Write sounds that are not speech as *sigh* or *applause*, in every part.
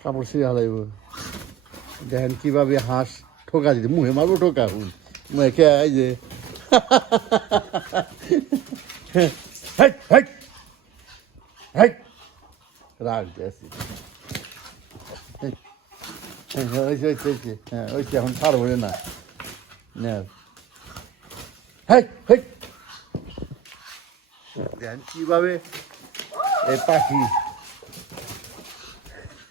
কাপড় ছিঁড়ে হালাইব দেখেন কীভাবে হাঁস ঠোকা দিতে মুহে মারবো ঠোকা হুন। মুহে খেয়ে এই যে। রাগ দিয়েছি হ্যাঁ ওইছে ওইছে হ্যাঁ এখন ছাড়বো না। দেখেন কীভাবে এই পাখি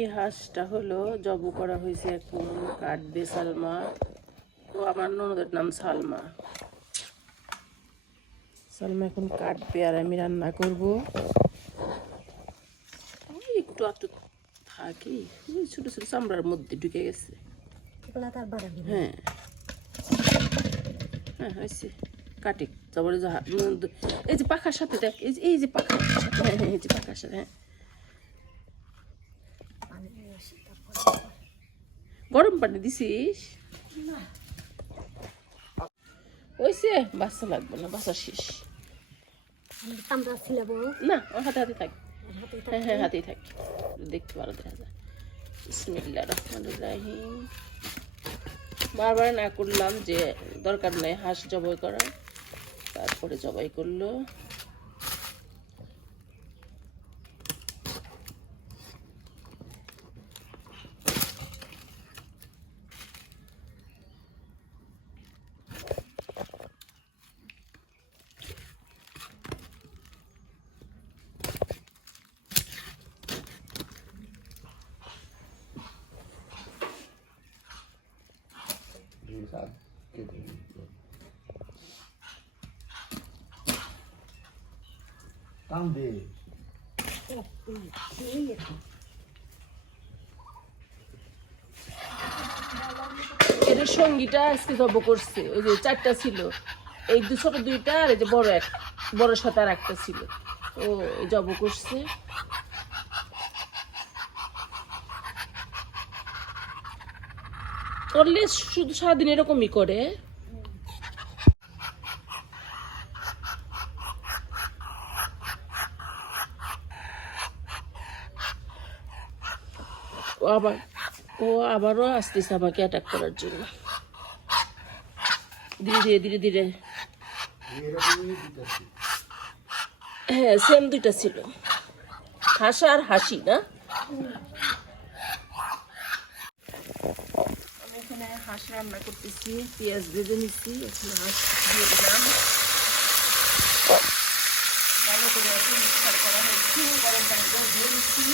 এই হাঁসটা হলো জব করা হয়েছে এখন কাটবে সালমা। তো আমার ননদের নাম সালমা। সালমা এখন কাটবে আর আমি রান্না করব। একটু একটু থাকি। ছোট ছোটো চামড়ার মধ্যে ঢুকে গেছে। হ্যাঁ। হ্যাঁ হয়েছে। কাটি। তারপরে এই যে পাখার সাথে দেখ এই যে এই যে পাখার সাথে হ্যাঁ হ্যাঁ, এই যে পাখার সাথে হ্যাঁ। গরম পানি দিছিস? ওইসে বাচ্চা লাগবে না, বাচ্চা শেষ। না হাতে হাতে থাক। হ্যাঁ হ্যাঁ হাতেই থাক। দেখতে বারবার না করলাম যে দরকার নেই, হাঁস জবাই করার। তারপরে জবাই করল। কান্দে এর সঙ্গীটা আজকে জব করছে, ওই যে চারটা ছিল। এই দু দুইটা আর এই যে বড় এক, বড় সাথে আর একটা ছিল। ও জব করছে। করলে শুধু সারাদিন এরকমই করে। ও আবার, ও আবারও আসতেছে আমাকে অ্যাটাক করার জন্য। ধীরে ধীরে ধীরে ধীরে। হ্যাঁ সেম দুইটা ছিল। হাসা আর হাসি, না আমি এখানে হাঁস রান্না করতেছি, পেঁয়াজ ভেজে নিচ্ছি এখানে হাঁস দিয়ে দিলাম। ভালো করে একটু মিক্সার করা হয়েছে, গরম পানি দিয়ে নিচ্ছি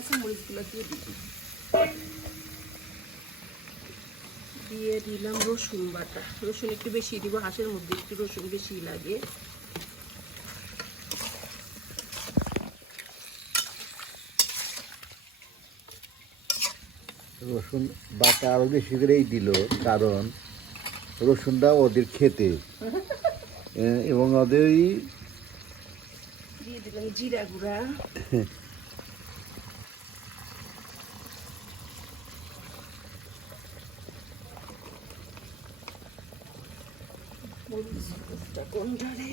কাঁচা মরিচগুলো দিয়ে দিবি দিয়ে দিলাম রসুন বাটা। রসুন একটু বেশি দিব হাঁসের মধ্যে একটু রসুন বেশি লাগে। রসুন বাটা আরও বেশি করেই দিল কারণ রসুনটা ওদের খেতে। *laughs* এবং ওদেরই দিয়ে দিলাম জিরা গুঁড়া। *laughs* გონჯარე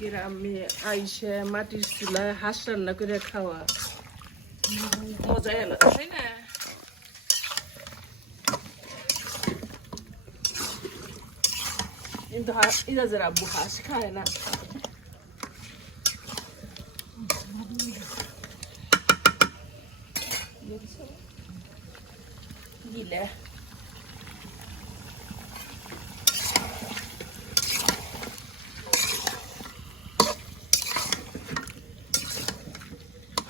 Kira mi Aisha matisila hasan na kure khawa. মজা এলো তাই না কিন্তু হা- ইরাজের আব্বু হাঁস খায় না দেখছ? গিলে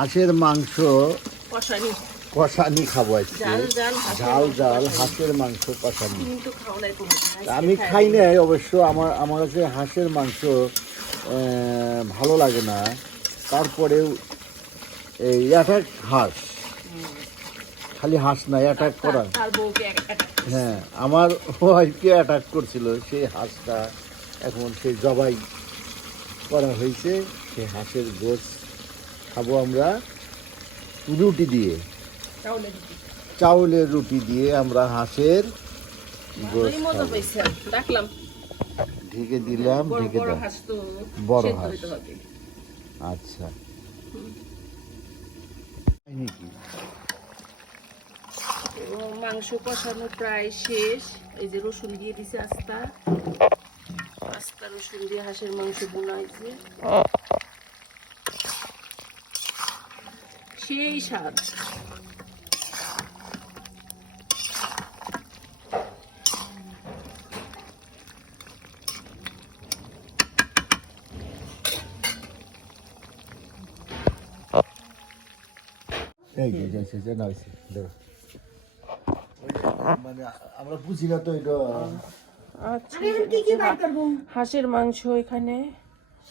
হাঁসের মাংস কষানি। কষানি খাব আজকে। ঝাল ঝাল হাঁসের মাংস। কষানি। আমি খাই। নাই অবশ্য আমার আমার কাছে হাঁসের মাংস ভালো লাগে না। তারপরেও এই অ্যাটাক হাঁস। খালি হাঁস না অ্যাটাক করা। হ্যাঁ আমার ওয়াইফকে অ্যাটাক করছিল। সেই হাঁসটা এখন সেই জবাই করা হয়েছে সেই হাঁসের গোছ খাব আমরা রুটি দিয়ে। চাউলের রুটি। দিয়ে আমরা হাঁসের ঢেকে দিলাম ঢেকে বড় হাঁস বড় হাঁস। আচ্ছা। মাংস কষানো প্রায় শেষ। এই যে রসুন দিয়ে দিছে আস্তা। আস্তা রসুন দিয়ে হাঁসের মাংস বোনা সেই স্বাদ। এই যে যে, মানে আমরা বুঝি না তো এটা। হাঁসের মাংস এখানে।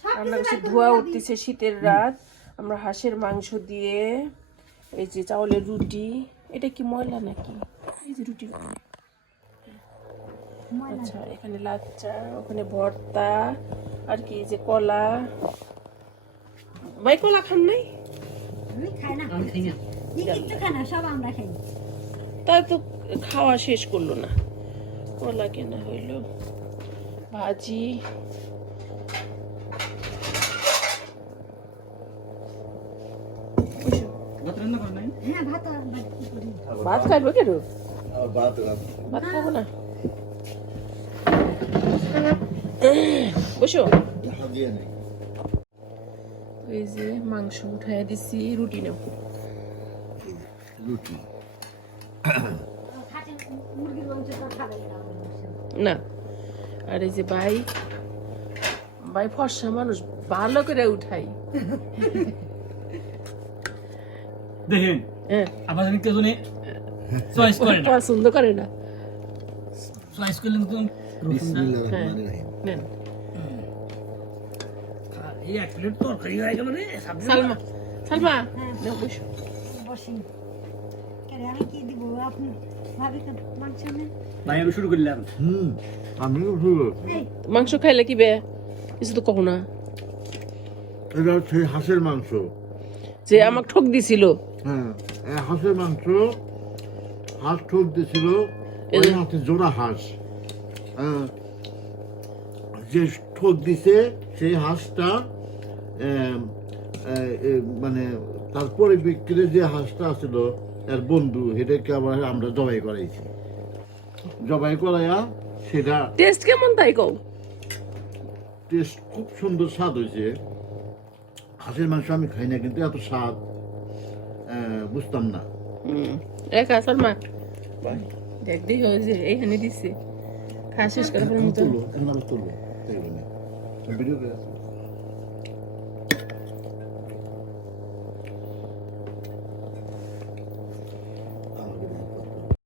রান্না করছি ধোয়া উঠতেছে শীতের রাত। আমরা হাঁসের মাংস দিয়ে এই যে চাউলের রুটি এটা কি ময়লা নাকি? এই যে রুটি আচ্ছা এখানে লাচ্চা ওখানে ভর্তা আর কি এই যে কলা। ভাই কলা খান নাই? তাই তো খাওয়া শেষ করল না। কলা কেনা হইল। ভাজি হ্যাঁ ভাত আর ভাত খাইবো কেন ভাত খাব না। বসো। এই যে মাংস উঠাই দিছি রুটি নেব। রুটি। খাটের মুরগির মাংস তো খাবে না। না। আর এই যে ভাই ভাই ফর্সা মানুষ ভালো করে উঠাই। দেখেন হ্যাঁ আবার কেউ জনে চয়েস করে না। পছন্দ করে না। চয়েস করলে কিন্তু বিসমিল্লাহির রহমানির রহিম। নেন। এই এক প্লেট তরকারি হয়ে গেল রে সালমা সালমা। বসি। আমি কি দিব? আপনি তো মাংস ভাই আমি শুরু করলাম। হুম মাংস খাইলে কি বে? কিছু তো কখো না। এটা হচ্ছে হাঁসের মাংস। যে আমাকে ঠক দিছিল। হ্যাঁ হাঁসের মাংস হাঁস ঠোঁট দিয়েছিল ওই জোড়া হাঁস। যে ঠোঁট দিছে সেই হাঁসটা মানে তার পরিপ্রেক্ষিতে যে হাঁসটা আসছিল তার বন্ধু সেটাকে আবার আমরা জবাই করাইছি। জবাই করাইয়া সেটা টেস্ট কেমন তাই কও? টেস্ট খুব সুন্দর স্বাদ হয়েছে হাঁসের মাংস আমি খাই না কিন্তু এত স্বাদ। বুঝতাম না। এ কাসার মা দেখ দেখি হয়েছে এইখানে দিছে। খাসিস করে ফেলে তুলো ভিডিও